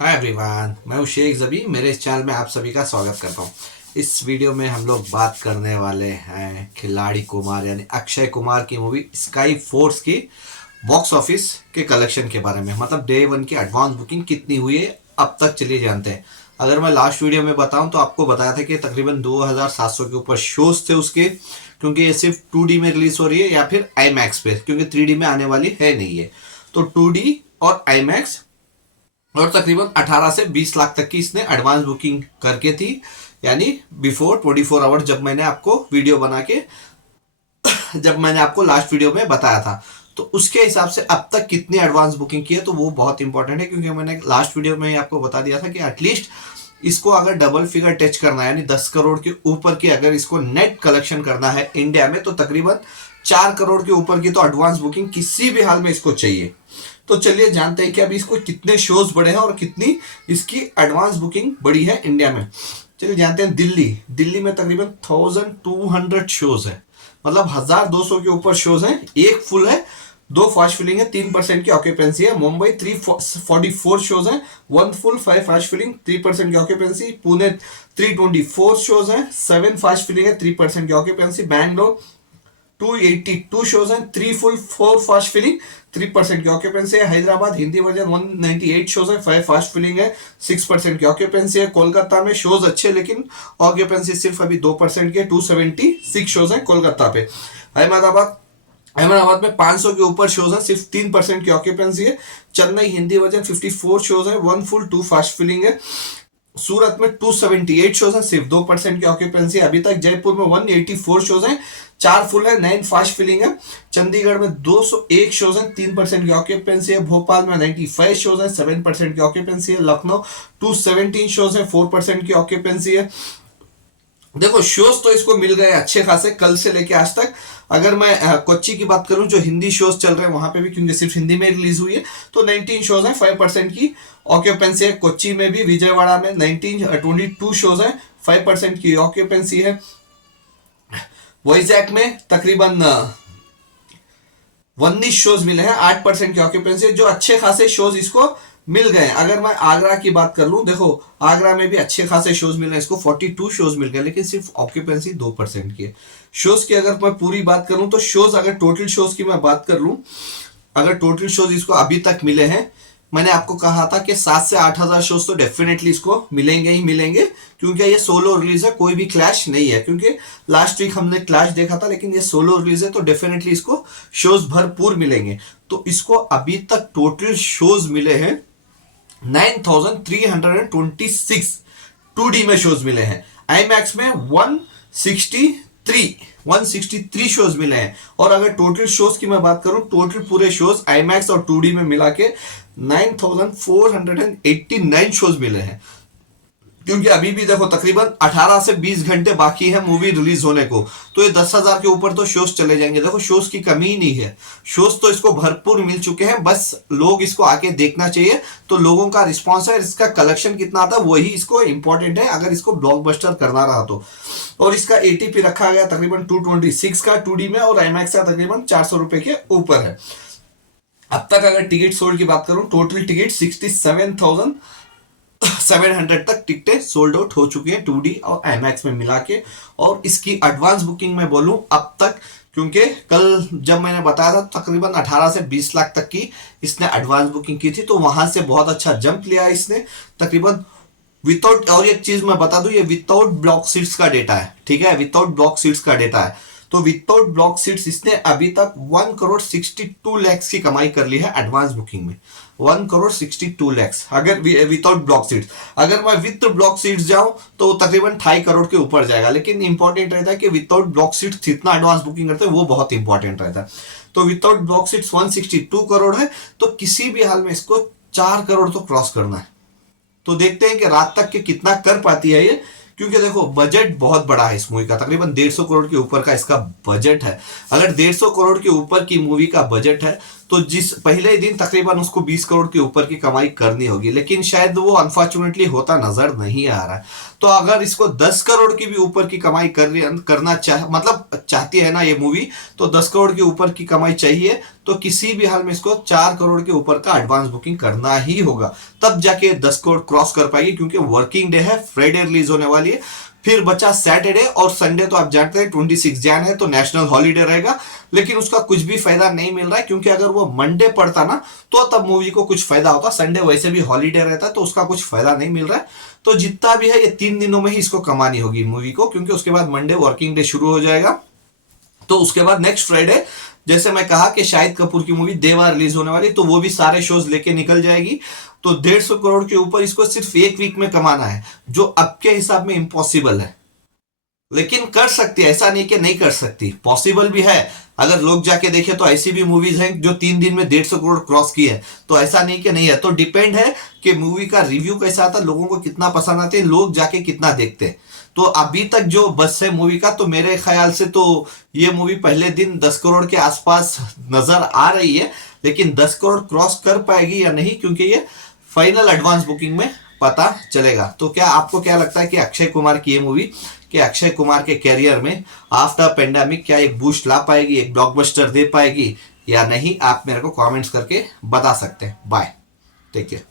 Hi everyone, मैं हूँ शेख जबी। मेरे इस चैनल में आप सभी का स्वागत करता हूँ। इस वीडियो में हम लोग बात करने वाले हैं खिलाड़ी कुमार यानी अक्षय कुमार की मूवी स्काई फोर्स की बॉक्स ऑफिस के कलेक्शन के बारे में। मतलब डे वन की एडवांस बुकिंग कितनी हुई है अब तक, चलिए जानते हैं। अगर मैं लास्ट वीडियो में बताऊं तो आपको बताया था कि तकरीबन 2700 के ऊपर शोज थे उसके, क्योंकि ये सिर्फ 2D में रिलीज हो रही है या फिर IMAX पे, क्योंकि 3D में आने वाली है नहीं है। तो 2D और IMAX, और तकरीबन 18 से 20 लाख तक की इसने एडवांस बुकिंग करके थी, यानी बिफोर 24 आवर्स, जब मैंने आपको लास्ट वीडियो में बताया था। तो उसके हिसाब से अब तक कितनी एडवांस बुकिंग की है तो वो बहुत इंपॉर्टेंट है, क्योंकि मैंने लास्ट वीडियो में आपको बता दिया था कि एटलीस्ट इसको अगर डबल फिगर टच करना है, यानी 10 करोड़ के ऊपर की अगर इसको नेट कलेक्शन करना है इंडिया में, तो तकरीबन 4 करोड़ के ऊपर की तो एडवांस बुकिंग किसी भी हाल में इसको चाहिए। तो चलिए जानते हैं कि अभी इसको कितने शोज बड़े हैं और कितनी इसकी एडवांस बुकिंग बड़ी है इंडिया में। चलिए जानते हैं। दिल्ली में तकरीबन 1200 शोज है, मतलब 1200 के ऊपर शोज हैं। एक फुल है, 2 फास्ट फिलिंग है, 3% की ऑक्यूपेंसी है। मुंबई 344 शोज हैं, 1 फुल 5 फास्ट फिलिंग, 3% की ऑक्यूपेंसी। पुणे 324 शोज हैं, 7 फास्ट फिलिंग है, 3% की ऑक्यूपेंसी। बैंगलोर 282 शोज हैं, 3 फुल 4 फास्ट फिलिंग, 3% की ऑक्यूपेंसी है। हैदराबाद हिंदी वर्जन 198 शोज है, 5 फास्ट फिलिंग है, 6% की ऑक्यूपेंसी है। कोलकाता में शोज अच्छे, लेकिन ऑक्यूपेंसी सिर्फ अभी 2% की है, 276 शोज है कोलकाता पे। अहमदाबाद अहमदाबाद में 500 के ऊपर शोज हैं, सिर्फ 3% की ऑक्यूपेंसी है। चेन्नई हिंदी वर्जन 54 शोज है, 1 फुल 2 फास्ट फिलिंग है। सूरत में 278 शोज हैं, सिर्फ 2% की ऑक्यूपेंसी अभी तक। जयपुर में 184 शोज हैं, 4 फुल है, 9 फास्ट फिलिंग है। चंडीगढ़ में 201 शोज हैं, 3% की ऑक्यूपेंसी है। भोपाल में 95 शोज हैं, 7% की ऑक्यूपेंसी है। लखनऊ 217 शोज हैं, 4% की ऑक्यूपेंसी है। देखो शोज तो इसको मिल गए अच्छे खासे कल से लेके आज तक। अगर मैं कोच्चि की बात करूं, जो हिंदी शोज चल रहे हैं वहां पे भी, क्योंकि सिर्फ हिंदी में रिलीज हुई है, तो 19 शोज हैं, 5% की ऑक्यूपेंसी है। कोच्चि में भी, विजयवाड़ा में 22 शोज हैं, 5% की ऑक्यूपेंसी है। वैजाग में तकरीबन 19 शोज मिले हैं, 8% की ऑक्यूपेंसी, जो अच्छे खासे शोज इसको मिल गए। अगर मैं आगरा की बात कर लूं, देखो आगरा में भी अच्छे खासे शोज मिल रहे हैं इसको, 42 शोज मिल गए, लेकिन सिर्फ ऑक्यूपेंसी 2% की है। शोज की अगर मैं पूरी बात करूं तो शोज, अगर टोटल शोज की मैं बात कर लूं, अगर टोटल शोज इसको अभी तक मिले हैं, मैंने आपको कहा था कि 7 से 8 हजार शोज तो डेफिनेटली इसको मिलेंगे ही मिलेंगे, क्योंकि ये सोलो रिलीज है, कोई भी क्लैश नहीं है। क्योंकि लास्ट वीक हमने क्लैश देखा था, लेकिन ये सोलो रिलीज है तो डेफिनेटली इसको शोज भरपूर मिलेंगे। तो इसको अभी तक टोटल शोज मिले हैं 9326 2D में शोज मिले हैं। IMAX में 163 शोज मिले हैं। और अगर टोटल शोज की मैं बात करूं, टोटल पूरे शोज IMAX और 2D में मिला के 9489 शोज मिले हैं। क्योंकि अभी भी देखो तकरीबन 18 से 20 घंटे बाकी है मूवी रिलीज होने को, तो ये 10,000 के ऊपर तो शोज चले जाएंगे। देखो शोज की कमी ही नहीं है, शोज तो इसको भरपूर मिल चुके हैं, बस लोग इसको आके देखना चाहिए। तो लोगों का रिस्पॉन्स है, इसका कलेक्शन कितना आता है वही इसको इंपॉर्टेंट है, अगर इसको ब्लॉकबस्टर करना रहा तो। और इसका ATP रखा गया तकरीबन 226 का 2D में, और IMAX का तकरीबन 400 रुपए के ऊपर है। अब तक अगर टिकट सोल्ड की बात करूं, टोटल टिकट 67,700 तक टिकटें सोल्ड आउट हो चुकी हैं 2D और IMAX में मिला के। और इसकी एडवांस बुकिंग में बोलूं अब तक, क्योंकि कल जब मैंने बताया था तकरीबन 18 से 20 लाख तक की इसने एडवांस बुकिंग की थी, तो वहां से बहुत अच्छा जंप लिया इसने तकरीबन विदाउट। और एक चीज मैं बता दूं, ये विदाउट ब्लॉक सीट्स का डेटा है, ठीक है, विदाउट ब्लॉक सीट्स का डेटा है। तो विदाउट ब्लॉक सीट्स इसने अभी तक 1 करोड़ 62 लैक्स की कमाई कर ली है एडवांस बुकिंग में। 1 करोड़ 62 लैक्स अगर विदाउट ब्लॉक सीट्स। अगर मैं विद ब्लॉक सीट्स जाऊं तो तकरीबन 2.5 करोड़ के ऊपर जाएगा, लेकिन इंपॉर्टेंट रहता है कि विदाउट ब्लॉक सीट्स जितना एडवांस बुकिंग करते हैं वो बहुत इंपॉर्टेंट रहता है। तो विदाउट ब्लॉक सीट्स 162 करोड़ है, तो किसी भी हाल में इसको 4 करोड़ तो क्रॉस करना है। तो देखते हैं कि रात तक के कितना कर पाती है ये, क्योंकि देखो बजट बहुत बड़ा है इस मूवी का, तकरीबन 150 करोड़ के ऊपर का इसका बजट है। अगर 150 करोड़ के ऊपर की मूवी का बजट है, तो जिस पहले ही दिन तकरीबन उसको 20 करोड़ के ऊपर की कमाई करनी होगी, लेकिन शायद वो अनफॉर्चुनेटली होता नजर नहीं आ रहा है। तो अगर इसको 10 करोड़ की भी ऊपर की कमाई करना मतलब चाहती है ना ये मूवी, तो 10 करोड़ के ऊपर की कमाई चाहिए, तो किसी भी हाल में इसको 4 करोड़ के ऊपर का एडवांस बुकिंग करना ही होगा, तब जाके 10 करोड़ क्रॉस कर पाएगी। क्योंकि वर्किंग डे है, फ्राइडे रिलीज होने वाली है, फिर बचा सैटरडे और संडे, तो आप जानते हैं 26 जैन है तो नेशनल हॉलीडे रहेगा, लेकिन उसका कुछ भी फायदा नहीं मिल रहा है। क्योंकि अगर वो मंडे पड़ता ना तो तब मूवी को कुछ फायदा होता, संडे वैसे भी हॉलीडे रहता है तो उसका कुछ फायदा नहीं मिल रहा है। तो जितना भी है ये 3 दिनों में ही इसको कमानी होगी मूवी को, क्योंकि उसके बाद मंडे वर्किंग डे शुरू हो जाएगा। तो उसके बाद नेक्स्ट फ्राइडे, जैसे मैं कहा कि शाहिद कपूर की मूवी देवा रिलीज होने वाली, तो वो भी सारे शोज लेके निकल जाएगी। तो 150 करोड़ के ऊपर इसको सिर्फ एक वीक में कमाना है, जो अब के हिसाब में इम्पॉसिबल है। लेकिन कर सकती है, ऐसा नहीं कि नहीं कर सकती, पॉसिबल भी है। अगर लोग जाके देखे तो ऐसी भी मूवीज हैं जो 3 दिन में 150 करोड़ क्रॉस की है, तो ऐसा नहीं कि नहीं है। तो डिपेंड है कि मूवी का रिव्यू कैसा आता है, लोगों को कितना पसंद आते हैं, लोग जाके कितना देखते हैं। तो अभी तक जो बस है मूवी का, तो मेरे ख्याल से तो ये मूवी पहले दिन 10 करोड़ के आसपास नजर आ रही है, लेकिन 10 करोड़ क्रॉस कर पाएगी या नहीं, क्योंकि ये फाइनल एडवांस बुकिंग में पता चलेगा। तो क्या आपको क्या लगता है कि अक्षय कुमार की ये मूवी, कि अक्षय कुमार के कैरियर में आफ्टर पेंडेमिक क्या एक बूस्ट ला पाएगी, एक ब्लॉकबस्टर दे पाएगी या नहीं? आप मेरे को कमेंट्स करके बता सकते हैं। Bye, take care.